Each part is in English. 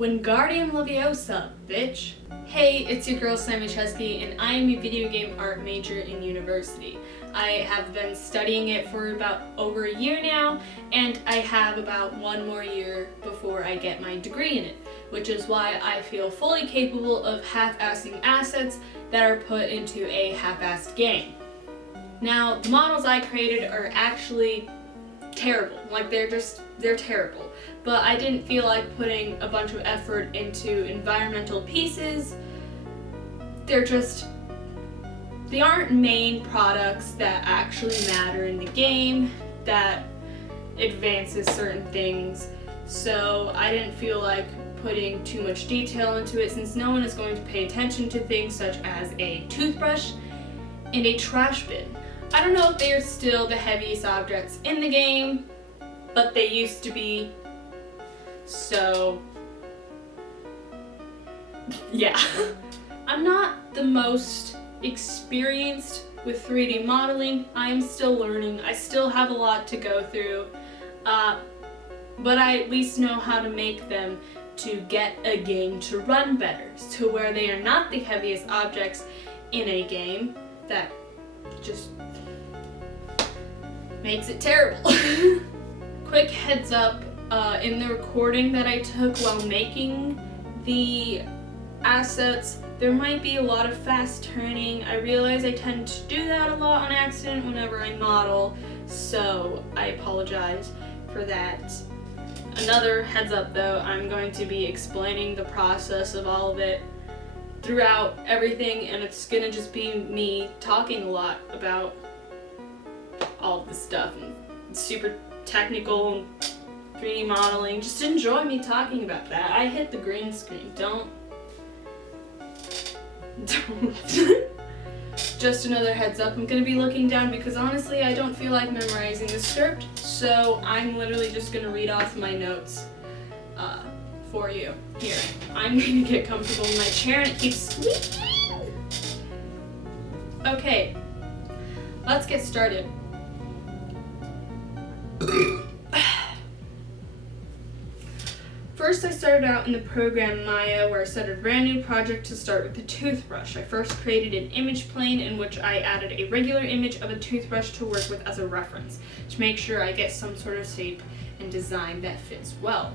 Wingardium Leviosa, bitch! Hey, it's your girl SammyCzewski, and I am a video game art major in university. I have been studying it for about over a year now, and I have about one more year before I get my degree in it, which is why I feel fully capable of half-assing assets that are put into a half-assed game. Now, the models I created are actually terrible. Like, they're terrible. But I didn't feel like putting a bunch of effort into environmental pieces. They aren't main products that actually matter in the game, that advances certain things. So I didn't feel like putting too much detail into it, since no one is going to pay attention to things such as a toothbrush and a trash bin. I don't know if they are still the heaviest objects in the game, but they used to be. So, yeah. I'm not the most experienced with 3D modeling. I am still learning. I still have a lot to go through, but I at least know how to make them to get a game to run better, to where they are not the heaviest objects in a game that just makes it terrible. Quick heads up, in the recording that I took while making the assets, there might be a lot of fast turning. I realize I tend to do that a lot on accident whenever I model, so I apologize for that. Another heads up though, I'm going to be explaining the process of all of it throughout everything, and it's gonna just be me talking a lot about all of this stuff, and it's super technical and 3D modeling. Just enjoy me talking about that. I hit the green screen. Don't. Just another heads up, I'm gonna be looking down because honestly I don't feel like memorizing the script, so I'm literally just gonna read off my notes for you. Here, I'm going to get comfortable in my chair and it keeps squeaking. Okay, let's get started. First, I started out in the program Maya, where I started a brand new project to start with the toothbrush. I first created an image plane in which I added a regular image of a toothbrush to work with as a reference, to make sure I get some sort of shape and design that fits well.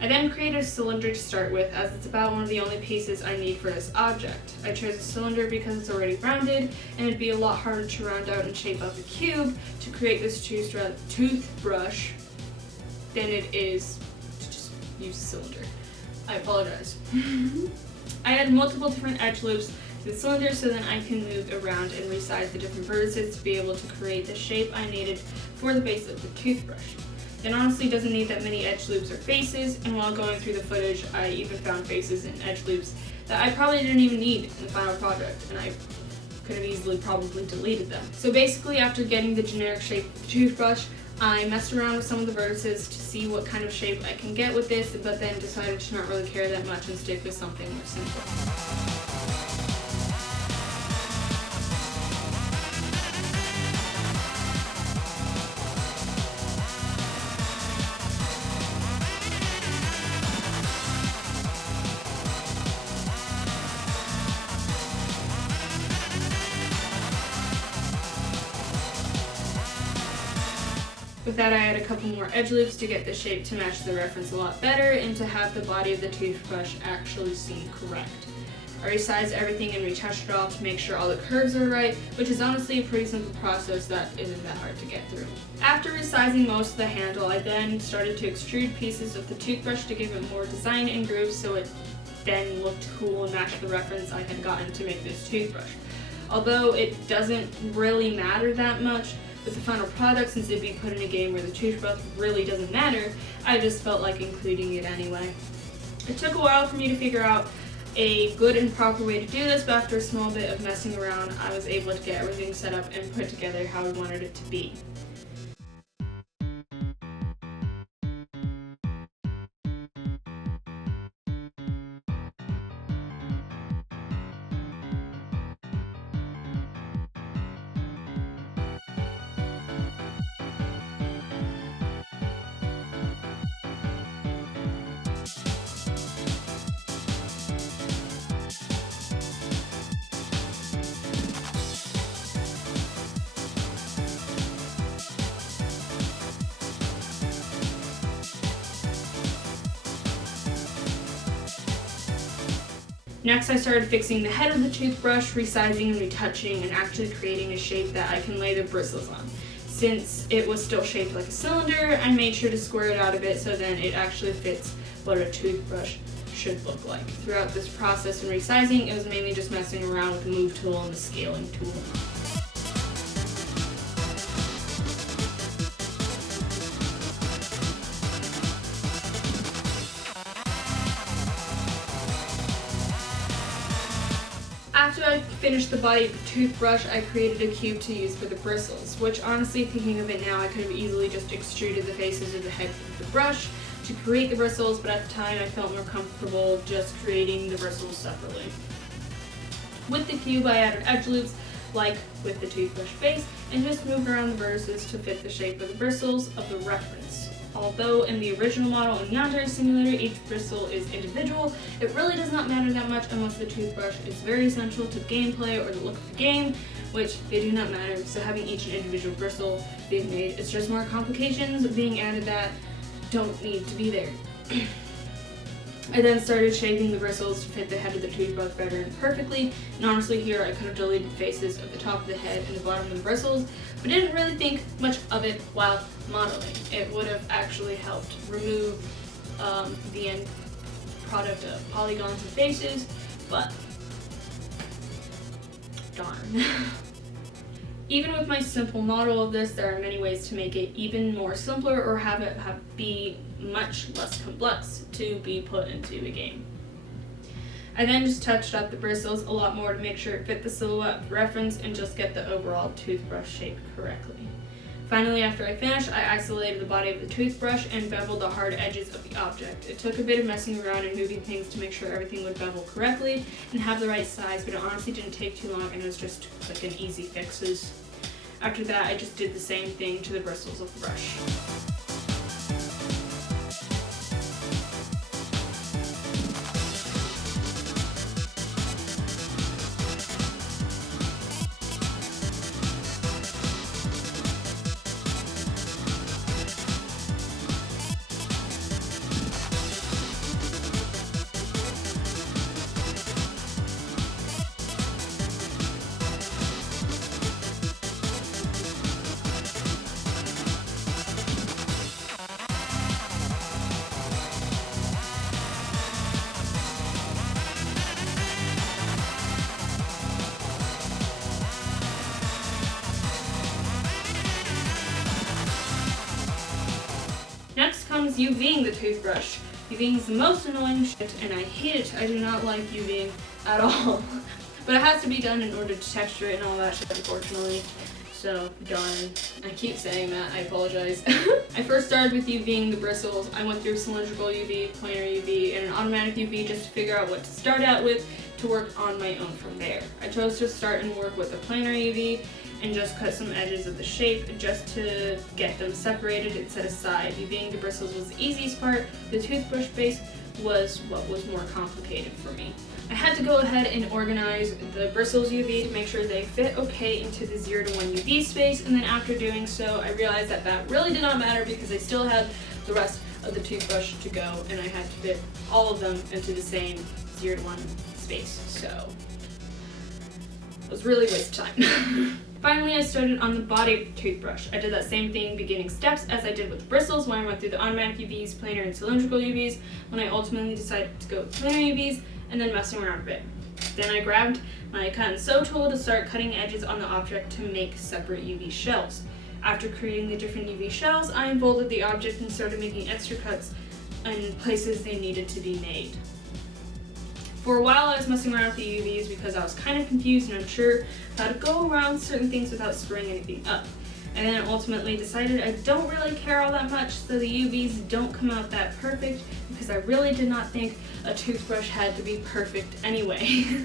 I then created a cylinder to start with, as it's about one of the only pieces I need for this object. I chose a cylinder because it's already rounded, and it'd be a lot harder to round out and shape up a cube to create this toothbrush than it is use a cylinder. I apologize. I add multiple different edge loops to the cylinder so then I can move around and resize the different vertices to be able to create the shape I needed for the base of the toothbrush. It honestly doesn't need that many edge loops or faces, and while going through the footage I even found faces and edge loops that I probably didn't even need in the final project, and I could have easily probably deleted them. So basically, after getting the generic shape of the toothbrush, I messed around with some of the vertices to see what kind of shape I can get with this, but then decided to not really care that much and stick with something more simple. With that, I add a couple more edge loops to get the shape to match the reference a lot better and to have the body of the toothbrush actually seem correct. I resized everything and retouched it all to make sure all the curves are right, which is honestly a pretty simple process that isn't that hard to get through. After resizing most of the handle, I then started to extrude pieces of the toothbrush to give it more design and groove so it then looked cool and matched the reference I had gotten to make this toothbrush. Although it doesn't really matter that much with the final product, since it'd be put in a game where the toothbrush really doesn't matter, I just felt like including it anyway. It took a while for me to figure out a good and proper way to do this, but after a small bit of messing around, I was able to get everything set up and put together how I wanted it to be. Next, I started fixing the head of the toothbrush, resizing and retouching, and actually creating a shape that I can lay the bristles on. Since it was still shaped like a cylinder, I made sure to square it out a bit so then it actually fits what a toothbrush should look like. Throughout this process and resizing, it was mainly just messing around with the move tool and the scaling tool. After I finished the body of the toothbrush, I created a cube to use for the bristles, which honestly, thinking of it now, I could have easily just extruded the faces of the head of the brush to create the bristles, but at the time I felt more comfortable just creating the bristles separately. With the cube, I added edge loops, like with the toothbrush base, and just moved around the vertices to fit the shape of the bristles of the reference. Although in the original model in Yandere simulator, each bristle is individual, it really does not matter that much unless the toothbrush is very essential to gameplay or the look of the game, which they do not matter, so having each an individual bristle being made is just more complications being added that don't need to be there. I then started shaping the bristles to fit the head of the toothbrush better and perfectly, and honestly here I could have deleted the faces of the top of the head and the bottom of the bristles, but didn't really think much of it while modeling. It would have actually helped remove the end product of polygons and faces, but darn. Even with my simple model of this, there are many ways to make it even more simpler or have it be much less complex to be put into a game. I then just touched up the bristles a lot more to make sure it fit the silhouette of the reference and just get the overall toothbrush shape correctly. Finally, after I finished, I isolated the body of the toothbrush and beveled the hard edges of the object. It took a bit of messing around and moving things to make sure everything would bevel correctly and have the right size, but it honestly didn't take too long and it was just like an easy fixes. After that, I just did the same thing to the bristles of the brush. Next comes UVing the toothbrush. UVing is the most annoying shit and I hate it. I do not like UVing at all. But it has to be done in order to texture it and all that shit, unfortunately. So, darn. I keep saying that, I apologize. I first started with UVing the bristles. I went through cylindrical UV, planar UV, and an automatic UV just to figure out what to start out with to work on my own from there. I chose to start and work with a planar UV and just cut some edges of the shape just to get them separated and set aside. UVing the bristles was the easiest part. The toothbrush base was what was more complicated for me. I had to go ahead and organize the bristles UV to make sure they fit okay into the 0 to 1 UV space, and then after doing so, I realized that that really did not matter because I still had the rest of the toothbrush to go, and I had to fit all of them into the same 0 to 1 space, so it was really a waste of time. Finally, I started on the body of the toothbrush. I did that same thing, beginning steps, as I did with the bristles when I went through the automatic UVs, planar and cylindrical UVs, when I ultimately decided to go with planar UVs, and then messing around a bit. Then I grabbed my cut and sew tool to start cutting edges on the object to make separate UV shells. After creating the different UV shells, I unfolded the object and started making extra cuts in places they needed to be made. For a while I was messing around with the UVs because I was kind of confused and unsure how to go around certain things without screwing anything up. And then ultimately decided I don't really care all that much, so the UVs don't come out that perfect because I really did not think a toothbrush had to be perfect anyway.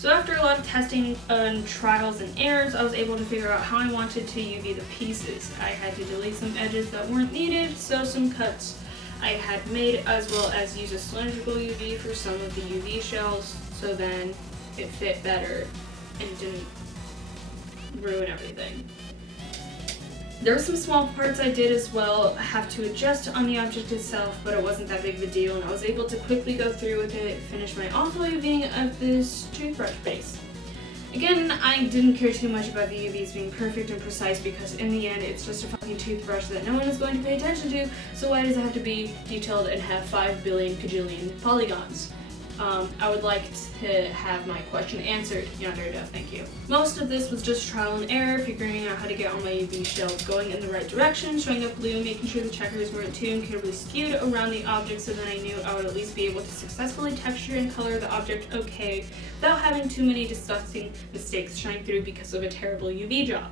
So after a lot of testing and trials and errors, I was able to figure out how I wanted to UV the pieces. I had to delete some edges that weren't needed, sew some cuts I had made, as well as use a cylindrical UV for some of the UV shells, so then it fit better and didn't ruin everything. There were some small parts I did as well have to adjust on the object itself, but it wasn't that big of a deal, and I was able to quickly go through with it and finish my auto UVing of this toothbrush base. Again, I didn't care too much about the UVs being perfect and precise because in the end it's just a fucking toothbrush that no one is going to pay attention to, so why does it have to be detailed and have 5 billion kajillion polygons? I would like to have my question answered, Yandere, thank you. Most of this was just trial and error, figuring out how to get all my UV shells going in the right direction, showing up blue, making sure the checkers weren't too incredibly skewed around the object so that I knew I would at least be able to successfully texture and color the object okay without having too many disgusting mistakes shine through because of a terrible UV job.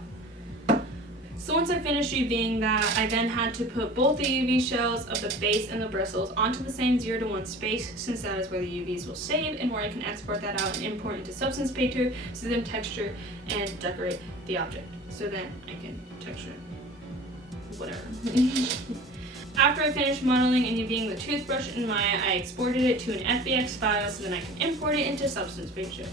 So once I finished UVing that, I then had to put both the UV shells of the base and the bristles onto the same 0 to 1 space, since that is where the UVs will save and where I can export that out and import into Substance Painter to then texture and decorate the object. So then I can texture whatever. After I finished modeling and UVing the toothbrush in Maya, I exported it to an FBX file so then I can import it into Substance Painter.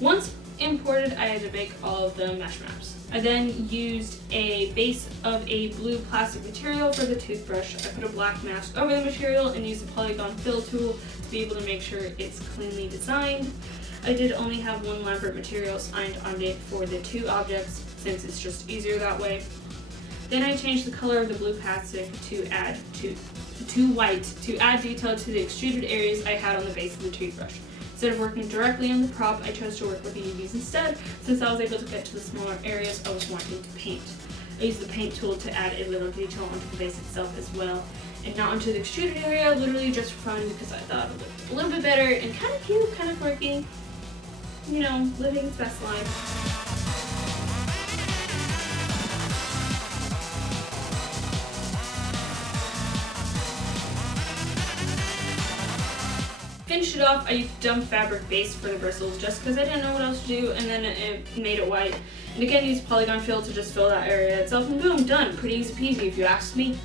Once imported, I had to bake all of the mesh maps. I then used a base of a blue plastic material for the toothbrush. I put a black mask over the material and used the polygon fill tool to be able to make sure it's cleanly designed. I did only have one Lambert material signed on it for the two objects since it's just easier that way. Then I changed the color of the blue plastic to white to add detail to the extruded areas I had on the base of the toothbrush. Instead of working directly on the prop, I chose to work with the UVs instead, since I was able to get to the smaller areas I was wanting to paint. I used the paint tool to add a little detail onto the base itself as well, and not onto the extruded area, literally just for fun because I thought it looked a little bit better and kind of cute, kind of quirky, you know, living its best life. Finished it off, I used dumb fabric base for the bristles just because I didn't know what else to do, and then it made it white. And again, used polygon fill to just fill that area itself, and boom, done. Pretty easy peasy if you ask me.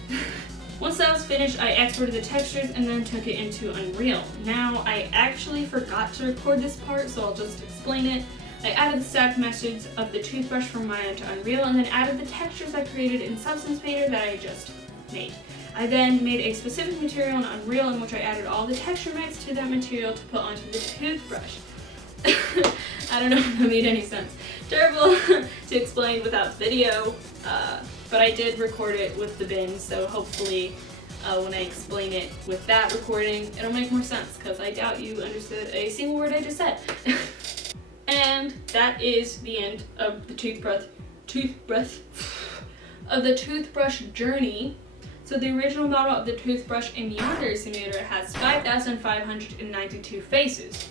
Once that was finished, I exported the textures and then took it into Unreal. Now, I actually forgot to record this part, so I'll just explain it. I added the stacked meshes of the toothbrush from Maya to Unreal, and then added the textures I created in Substance Painter that I just made. I then made a specific material in Unreal in which I added all the texture mix to that material to put onto the toothbrush. I don't know if that made any sense. Terrible to explain without video, but I did record it with the bin, so hopefully when I explain it with that recording, it'll make more sense, because I doubt you understood a single word I just said. And that is the end of the toothbrush journey. So the original model of the toothbrush in Yandere Simulator has 5,592 faces.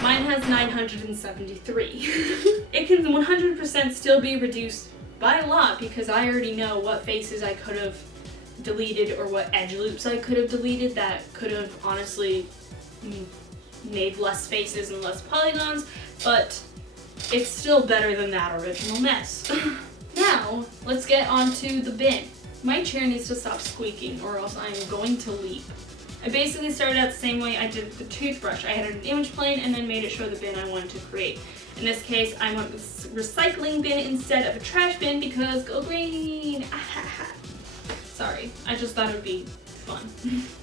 Mine has 973. It can 100% still be reduced by a lot because I already know what faces I could have deleted or what edge loops I could have deleted that could have honestly made less faces and less polygons, but it's still better than that original mess. Now, let's get onto the bin. My chair needs to stop squeaking or else I'm going to leap. I basically started out the same way I did with the toothbrush. I had an image plane and then made it show the bin I wanted to create. In this case, I went with recycling bin instead of a trash bin because go green! Sorry, I just thought it would be fun.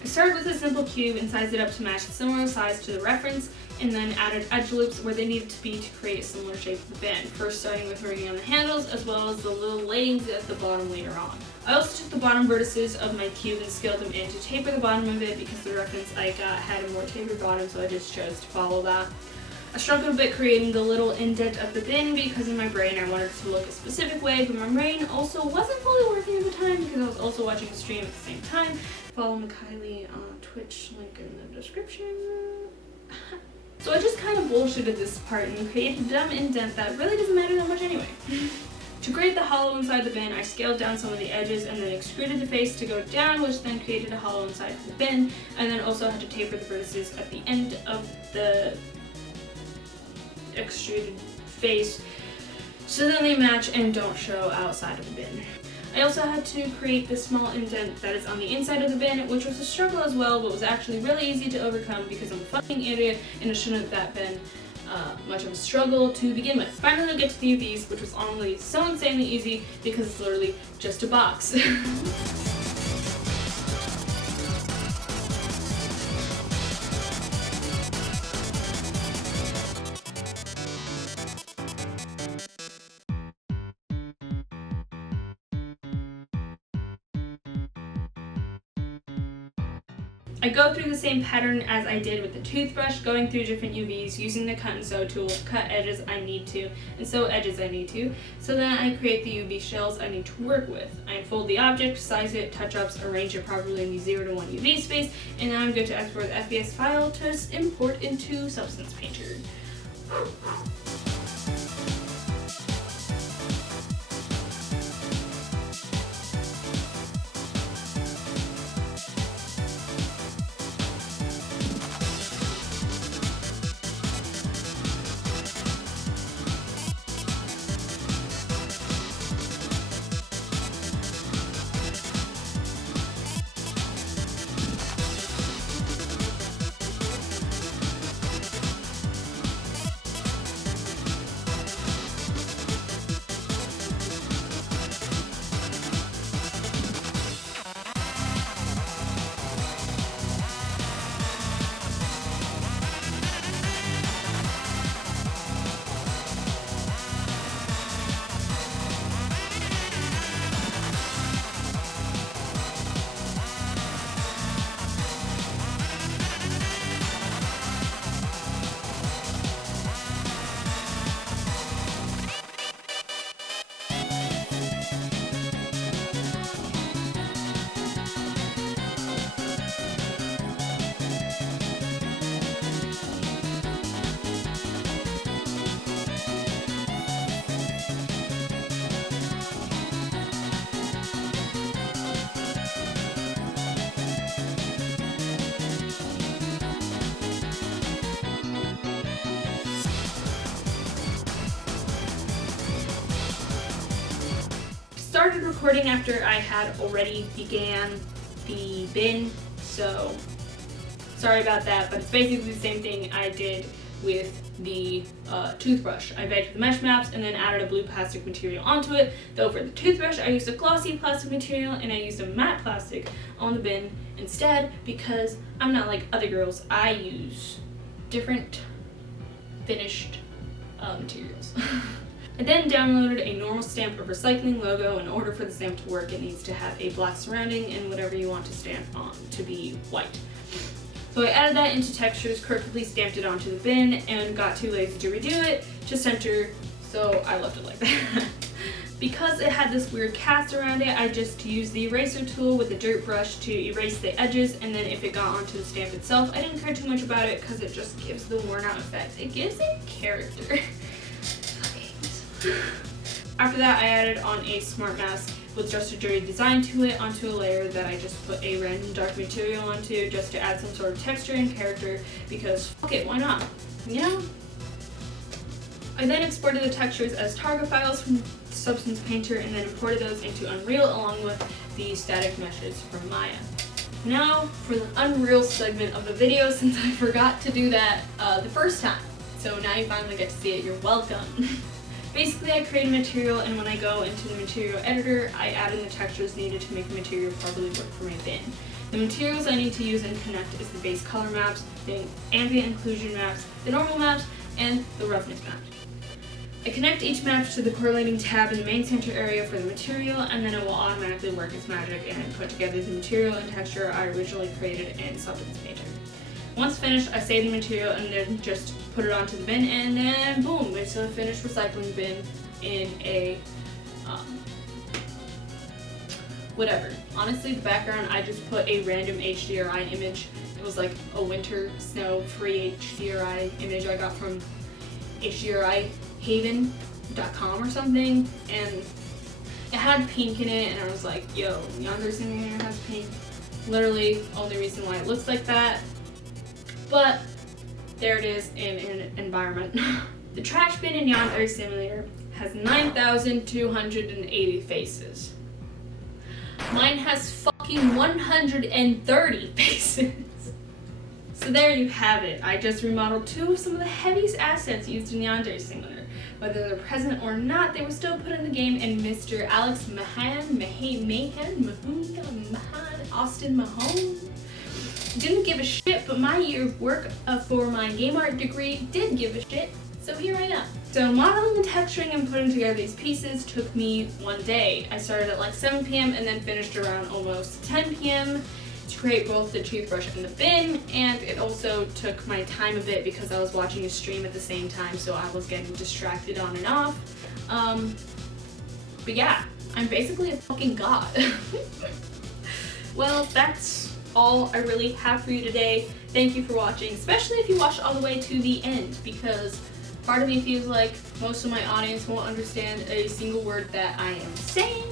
I started with a simple cube and sized it up to match a similar size to the reference, and then added edge loops where they needed to be to create a similar shape of the bin, first starting with working on the handles as well as the little legs at the bottom later on. I also took the bottom vertices of my cube and scaled them in to taper the bottom of it because the reference I got had a more tapered bottom, so I just chose to follow that. I struggled a bit creating the little indent of the bin because in my brain I wanted it to look a specific way, but my brain also wasn't fully working at the time because I was also watching a stream at the same time. Follow Kylie on Twitch, link in the description. So I just kind of bullshitted this part and created a dumb indent that really doesn't matter that much anyway. To create the hollow inside the bin, I scaled down some of the edges and then extruded the face to go down, which then created a hollow inside of the bin, and then also had to taper the vertices at the end of the extruded face so then they match and don't show outside of the bin. I also had to create this small indent that is on the inside of the bin, which was a struggle as well, but was actually really easy to overcome because I'm a fucking idiot and it shouldn't have that been much of a struggle to begin with. Finally, I'll get to the UVs, which was honestly so insanely easy because it's literally just a box. I go through the same pattern as I did with the toothbrush, going through different UVs, using the cut and sew tool, cut edges I need to, and sew edges I need to, so then I create the UV shells I need to work with. I unfold the object, size it, touch-ups, arrange it properly in the 0 to 1 UV space, and then I'm good to export the FBS file to import into Substance Painter. Started recording after I had already began the bin, so sorry about that, but it's basically the same thing I did with the toothbrush. I baked the mesh maps and then added a blue plastic material onto it, though for the toothbrush I used a glossy plastic material and I used a matte plastic on the bin instead because I'm not like other girls. I use different finished materials. I then downloaded a normal stamp of recycling logo. In order for the stamp to work, it needs to have a black surrounding and whatever you want to stamp on to be white. So I added that into textures, correctly stamped it onto the bin, and got too lazy to redo it to center, so I left it like that. Because it had this weird cast around it, I just used the eraser tool with the dirt brush to erase the edges, and then if it got onto the stamp itself, I didn't care too much about it because it just gives the worn out effect. It gives it character. After that, I added on a smart mask with just a dirty design to it onto a layer that I just put a random dark material onto just to add some sort of texture and character because fuck it, why not? You know? I then exported the textures as target files from Substance Painter and then imported those into Unreal along with the static meshes from Maya. Now for the Unreal segment of the video, since I forgot to do that the first time. So now you finally get to see it, you're welcome. Basically, I create a material, and when I go into the material editor, I add in the textures needed to make the material properly work for my bin. The materials I need to use and connect is the base color maps, the ambient inclusion maps, the normal maps, and the roughness maps. I connect each map to the correlating tab in the main center area for the material, and then it will automatically work its magic and put together the material and texture I originally created in Substance Painter. Once finished, I save the material and then just put it onto the bin, and then boom, it's a finished recycling bin in a whatever. Honestly, the background, I just put a random HDRI image. It was like a winter snow free HDRI image I got from HDRIhaven.com or something, and it had pink in it, and I was like, yo, Yandere's in here has pink. Literally, only reason why it looks like that. But there it is in an environment. The trash bin in Yandere Simulator has 9,280 faces. Mine has fucking 130 faces. So there you have it. I just remodeled 2 of some of the heaviest assets used in Yandere Simulator. Whether they're present or not, they were still put in the game, and Mr. Alex Austin Mahone didn't give a shit, but my year of work for my game art degree did give a shit, so here I am. So modeling and texturing and putting together these pieces took me one day. I started at like 7 p.m. and then finished around almost 10 p.m. to create both the toothbrush and the bin, and it also took my time a bit because I was watching a stream at the same time, so I was getting distracted on and off. But yeah, I'm basically a fucking god. Well, that's all I really have for you today. Thank you for watching, especially if you watched all the way to the end, because part of me feels like most of my audience won't understand a single word that I am saying.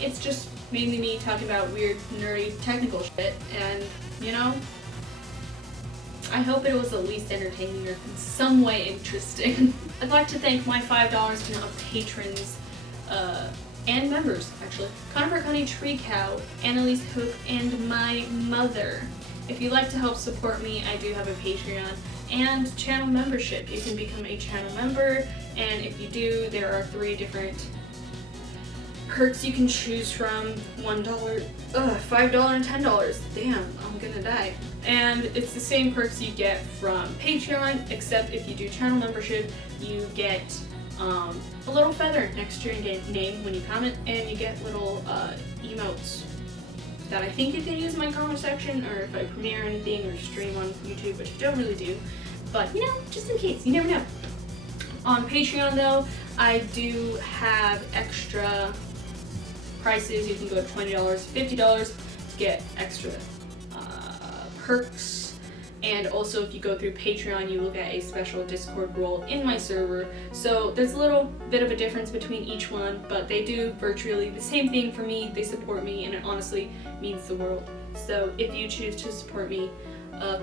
It's just mainly me talking about weird, nerdy, technical shit, and, you know, I hope it was at least entertaining or in some way interesting. I'd like to thank my $5 now patrons, and members, actually. Conifer ConnieTreeCow, Anneliese Hope, and my mother. If you'd like to help support me, I do have a Patreon and channel membership. You can become a channel member, and if you do, there are 3 different perks you can choose from. $1, $5, and $10. Damn, I'm gonna die. And it's the same perks you get from Patreon, except if you do channel membership, you get a little feather next to your name when you comment, and you get little emotes that I think you can use in my comment section, or if I premiere anything or stream on YouTube, which I don't really do, but you know, just in case, you never know. On Patreon though, I do have extra prices. You can go to $20, $50 to get extra perks. And also, if you go through Patreon, you will get a special Discord role in my server. So there's a little bit of a difference between each one, but they do virtually the same thing for me. They support me, and it honestly means the world. So if you choose to support me,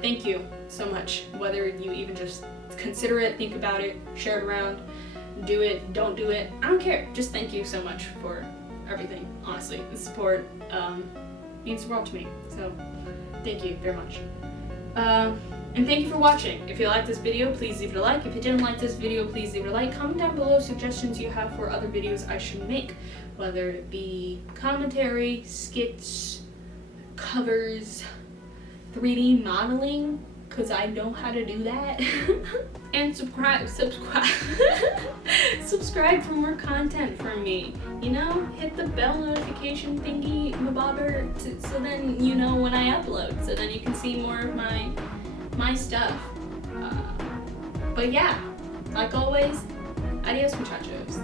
thank you so much. Whether you even just consider it, think about it, share it around, do it, don't do it, I don't care. Just thank you so much for everything. Honestly, the support means the world to me. So thank you very much. And thank you for watching. If you liked this video, please leave it a like. If you didn't like this video, please leave it a like. Comment down below suggestions you have for other videos I should make, whether it be commentary, skits, covers, 3D modeling, because I know how to do that. And subscribe subscribe for more content from me. You know, hit the bell notification thingy mabobber so then you know when I upload, so then you can see more of my stuff. But yeah, like always, adios muchachos.